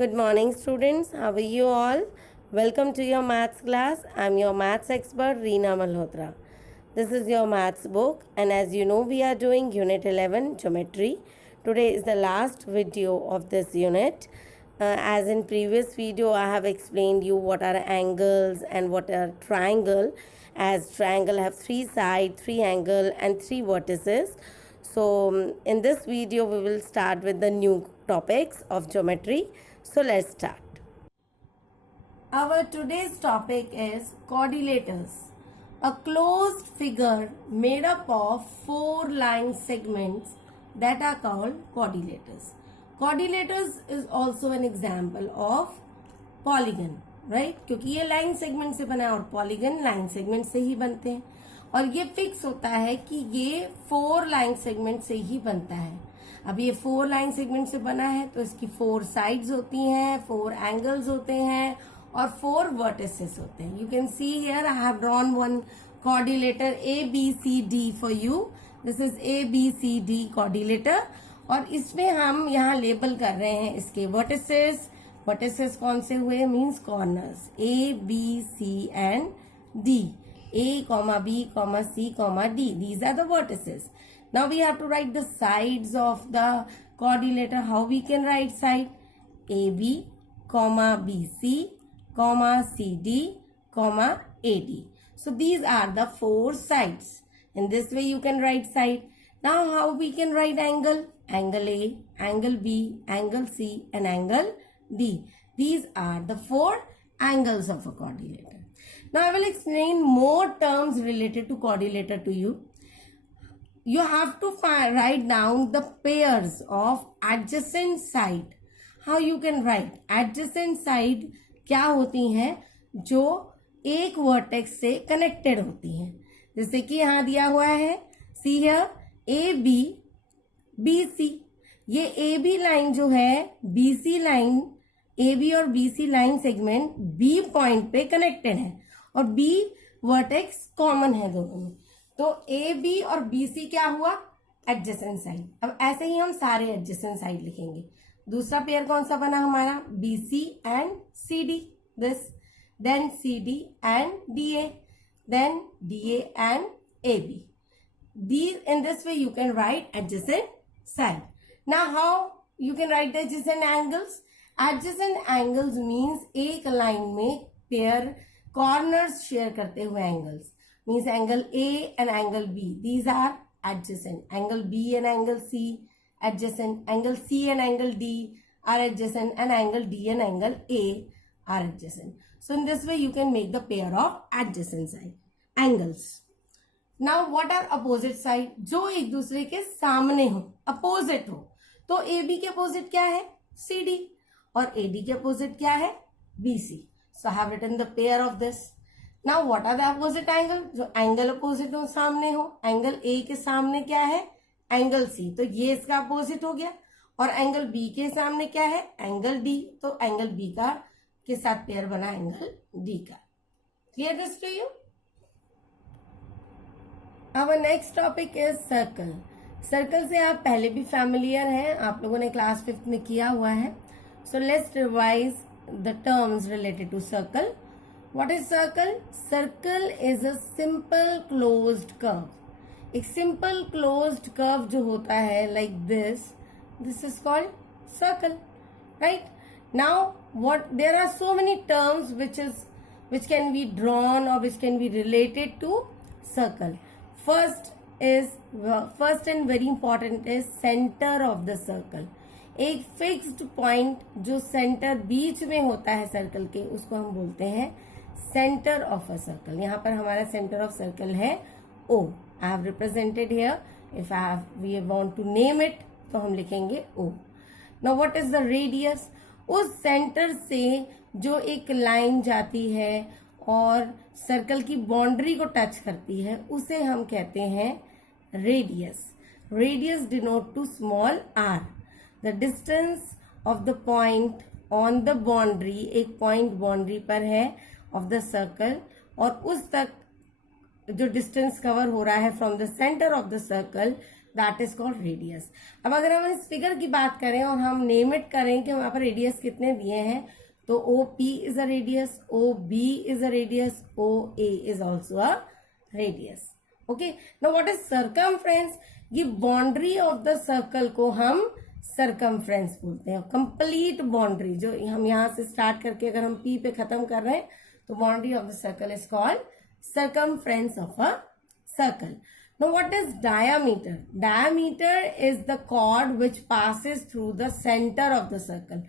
Good morning, students. How are you all? Welcome to your maths class. I'm your maths expert, Reena Malhotra. This is your maths book, and as you know, we are doing Unit 11 Geometry. Today is the last video of this unit. As in previous video, I have explained you what are angles and what are triangle. As triangle have three sides, three angle, and three vertices. So in this video, we will start with the new topics of geometry. So let's start. Our today's topic is quadrilaters. A closed figure made up of four line segments that are called quadrilaters. Quadrilaters is also an example of polygon, right? क्योंकि ये line segment से बना है और polygon line segment से ही बनते हैं और ये फिक्स होता है कि ये फोर लाइन सेगमेंट से ही बनता है. अब ये फोर लाइन सेगमेंट से बना है तो इसकी फोर साइड्स होती हैं, फोर एंगल्स होते हैं और फोर वर्टिसेस होते हैं. You can see here I have drawn one quadrilateral ABCD for you. This is ABCD quadrilateral और इसमें हम यहाँ लेबल कर रहे हैं इसके वर्टिसेस. वर्टिसेस कौन से हुए? Means corners A, B, C and D. A, B, C, D. These are the vertices. Now we have to write the sides of the quadrilater. How we can write side? AB, BC, CD, AD. So these are the four sides. In this way you can write side. Now how we can write angle? Angle A, angle B, angle C and angle D. These are the four angles of a quadrilater. Now I will explain more terms related to quadrilater to you. You have to write down the pairs of adjacent side. How you can write? Adjacent side क्या होती हैं? जो एक vertex से connected होती हैं. जैसे कि यहाँ दिया हुआ है सी हियर AB, BC. ये AB लाइन जो है BC लाइन, AB और BC line segment B point पे कनेक्टेड है और B वर्टेक्स कॉमन है दोनों में. तो AB और BC क्या हुआ? Adjacent side. अब ऐसे ही हम सारे एडजेसेंट साइड लिखेंगे. दूसरा पेयर कौन सा बना हमारा? BC and CD. This then CD and DA, then DA and AB. These in this way you can write adjacent side. Now how you can write the adjacent angles? Adjacent angles means एक line में pair corners share करते हुए angles. Means angle A and angle B. These are adjacent. Angle B and angle C adjacent. Angle C and angle D are adjacent and angle D and angle A are adjacent. So in this way you can make the pair of adjacent side angles. Now what are opposite side? जो एक दूसरे के सामने हो, opposite हो. तो AB के opposite क्या है? CD और AD के opposite क्या है? BC. So I have written the pair of this. Now what are the opposite angle? जो एंगल opposite हो सामने हो. एंगल A के सामने क्या है? Angle C. तो ये इसका opposite हो गया. और एंगल B के सामने क्या है? Angle D. तो एंगल B का के साथ पेयर बना एंगल D का. Clear this to you? Our next topic is circle. Circle से आप पहले भी फैमिलियर हैं, आप लोगों ने क्लास 5th में किया हुआ है. So let's revise the terms related to circle. What is circle? Circle is a simple closed curve. एक simple closed curve जो होता है like this is called circle, right? Now what there are so many terms which can be drawn or which can be related to circle. First and very important is center of the circle. एक fixed point जो centre बीच में होता है circle के उसको हम बोलते हैं सेंटर ऑफ अ सर्कल. यहाँ पर हमारा सेंटर ऑफ सर्कल है O. I have represented here. If we want to name it तो हम लिखेंगे O. Now what is the radius? उस सेंटर से जो एक लाइन जाती है और सर्कल की बाउंड्री को टच करती है उसे हम कहते हैं radius. Radius denote to small r. The distance of the point on the boundary, एक पॉइंट बाउंड्री पर है of the circle और उस तक जो डिस्टेंस कवर हो रहा है from the centre of the circle that is called radius. अब अगर हम इस फिगर की बात करें और हम नेम इट करें कि वहां पर रेडियस कितने दिए हैं, तो O P is a radius, O B is a radius, O A is also a radius. Okay, now what is circumference? ये बाउंड्री ऑफ द सर्कल को हम सर्कमफ्रेंस बोलते हैं। कंप्लीट बाउंड्री जो हम यहां से स्टार्ट करके अगर हम पी पे खत्म कर रहे हैं तो boundary of the circle is called circumference of a circle. Now what is diameter? Diameter is the chord which passes through the center of the circle.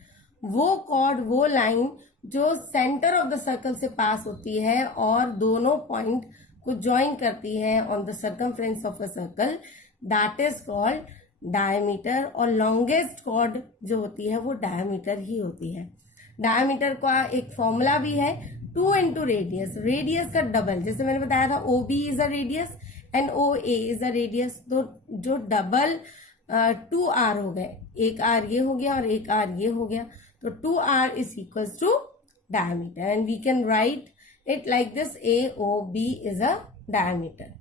वो chord, वो line जो center of the circle से pass होती है और दोनों point को join करती है on the circumference of a circle, that is called diameter। और longest chord जो होती है वो diameter ही होती है। diameter का एक फॉर्मूला भी है, 2 इंटू रेडियस, रेडियस का डबल। जैसे मैंने बताया था O B is a radius and O A is a radius, तो जो डबल 2 आर हो गए, एक आर ये हो गया और एक आर ये हो गया, तो 2 R is equals to diameter and we can write it like this, A O B is a diameter.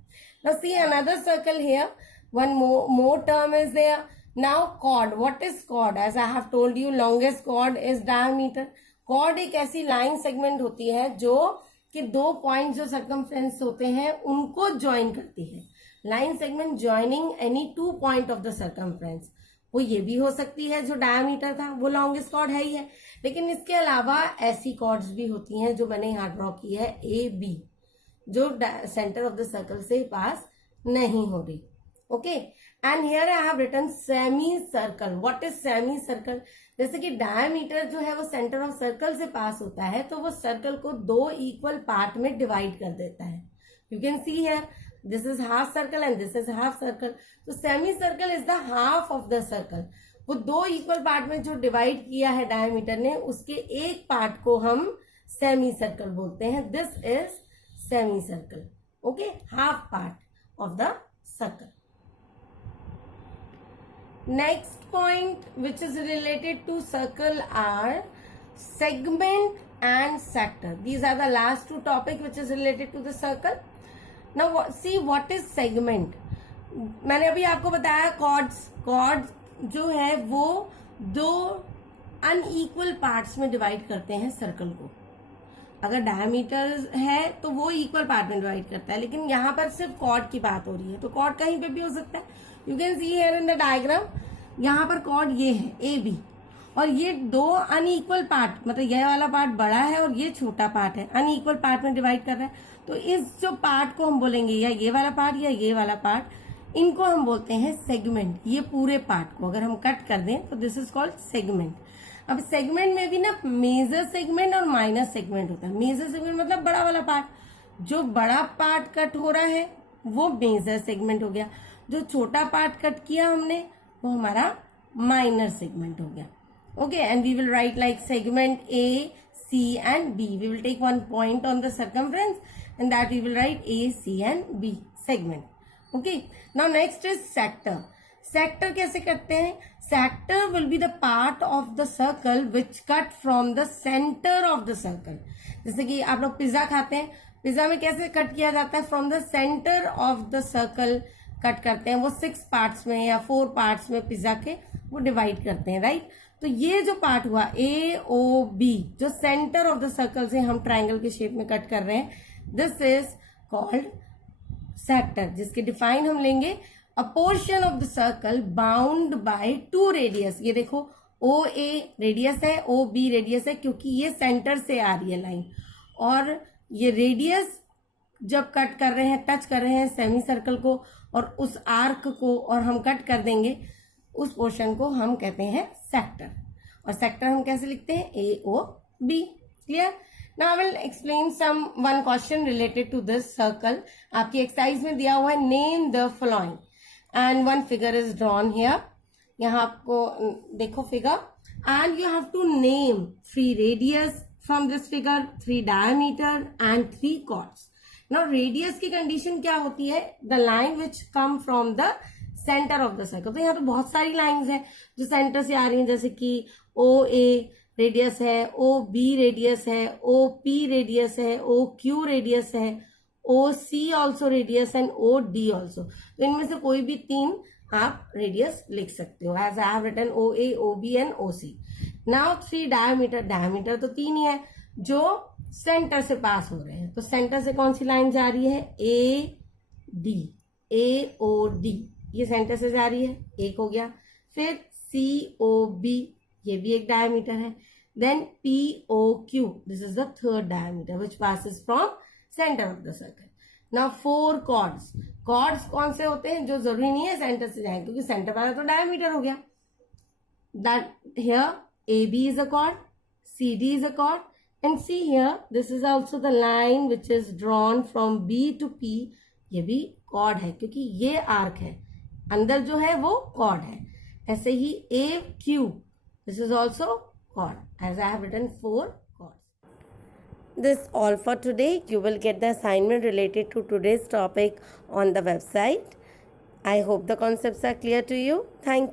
Now see another circle here, one more term is there. Now chord, what is chord? As I have told you, longest chord is diameter. chord एक ऐसी line segment होती है जो कि 2 point जो circumference होते हैं उनको ज्वाइन करती है। Line segment joining any 2 point of the circumference, वो ये भी हो सकती है जो डायमीटर था, वो लॉन्गेस्ट कॉर्ड है ही है। लेकिन इसके अलावा ऐसी कॉर्ड्स भी होती हैं जो मैंने यहाँ ड्रॉ की है, ए बी, जो सेंटर ऑफ द सर्कल से पास नहीं हो रही। Okay, and here I have written semi circle. What is semi circle? जैसे कि डायमीटर जो है वो सेंटर ऑफ सर्कल से पास होता है, तो वो सर्कल को 2 इक्वल पार्ट में डिवाइड कर देता है। You can see here, this is half circle and this is half circle. तो semi circle is the half of the circle. वो 2 इक्वल पार्ट में जो डिवाइड किया है डायमीटर ने, उसके एक पार्ट को हम सेमी सर्कल बोलते हैं। This is semi circle. Okay, half part of the circle. Next point which is related to circle are segment and sector. These are the last 2 topic which is related to the circle. Now see what is segment. मैंने अभी आपको बताया chords जो है वो 2 unequal parts में divide करते हैं सर्कल को। अगर डायमीटर है तो वो इक्वल पार्ट में डिवाइड करता है, लेकिन यहाँ पर सिर्फ कॉर्ड की बात हो रही है, तो कॉर्ड कहीं पे भी हो सकता है। You can see here in the diagram, यहाँ पर कॉर्ड ये है ए बी, और ये 2 अनइक्वल पार्ट, मतलब यह वाला पार्ट बड़ा है और ये छोटा पार्ट है, अनइक्वल पार्ट में डिवाइड कर रहा है। तो इस जो पार्ट को हम बोलेंगे, या ये वाला पार्ट या ये वाला पार्ट, इनको हम बोलते हैं सेगमेंट। ये पूरे पार्ट को अगर हम कट कर दें तो दिस इज कॉल्ड सेगमेंट। अब सेगमेंट में भी ना मेजर सेगमेंट और माइनर सेगमेंट होता है। मेजर सेगमेंट मतलब बड़ा वाला पार्ट, जो बड़ा पार्ट कट हो रहा है वो मेजर सेगमेंट हो गया, जो छोटा पार्ट कट किया हमने वो हमारा माइनर सेगमेंट हो गया। Okay, and we will write like segment A C and B. We will take 1 point on the circumference and that we will write A C and B segment. Okay, now next is sector. Sector कैसे करते हैं? Sector will be the part of the circle which cut from the centre of the circle. जैसे कि आप लोग pizza खाते हैं, pizza में कैसे कट किया जाता है? From the centre of the circle cut करते हैं, वो 6 पार्ट्स में या 4 पार्ट्स में पिज्जा के वो डिवाइड करते हैं, राइट। तो ये जो पार्ट हुआ ए ओ बी, जो सेंटर ऑफ द सर्कल से हम ट्राइंगल के शेप में कट कर रहे हैं, दिस इज कॉल्ड सेक्टर, जिसके डिफाइन हम लेंगे अ portion of the circle bound by 2 radius. ये देखो, ओ ए रेडियस है, ओ बी रेडियस है, क्योंकि ये सेंटर से आ रही है लाइन, और ये रेडियस जब कट कर रहे हैं, टच कर रहे हैं सेमी सर्कल को और उस आर्क को, और हम कट कर देंगे उस पोर्शन को, हम कहते हैं सेक्टर। और सेक्टर हम कैसे लिखते हैं? A O B. Clear? Now I will explain one question related to this circle. आपकी एक्सरसाइज में दिया हुआ है, name the following and 1 figure is drawn here. यहाँ आपको देखो figure, and you have to name 3 radius from this figure, 3 diameter and 3 chords. Now radius की condition क्या होती है? The line which come from the centre of the circle. तो यहाँ तो बहुत सारी लाइंस हैं जो सेंटर से आ रही हैं, जैसे कि ओ ए रेडियस है, ओ बी रेडियस है, ओ पी रेडियस है, ओ क्यू रेडियस है, O C also radius and O D also. तो इनमें से कोई भी 3 आप रेडियस लिख सकते हो as I have written O A O B and O C. Now 3 diameter. Diameter तो 3 ही है जो सेंटर से पास हो रहे हैं. तो सेंटर से कौन सी लाइन जा रही है? A D. A O D ये सेंटर से जा रही है, एक हो गया. फिर सी ओ बी ये भी एक डायमीटर है. Then P O Q this is the third diameter which passes from centre of the circle. Now 4 chords. Chords कौन से होते हैं? जो जरूरी नहीं है सेंटर से जाए, क्योंकि सेंटर वाला तो डायमीटर हो गया. That here AB is a chord, CD is a chord, and see here this is also the line which is drawn from B to P. ये भी chord है क्योंकि ये आर्क है, अंदर जो है वो chord है. ऐसे ही AQ this is also chord as I have written 4 chords. This all for today. You will get the assignment related to today's topic on the website. I hope the concepts are clear to you. Thank you.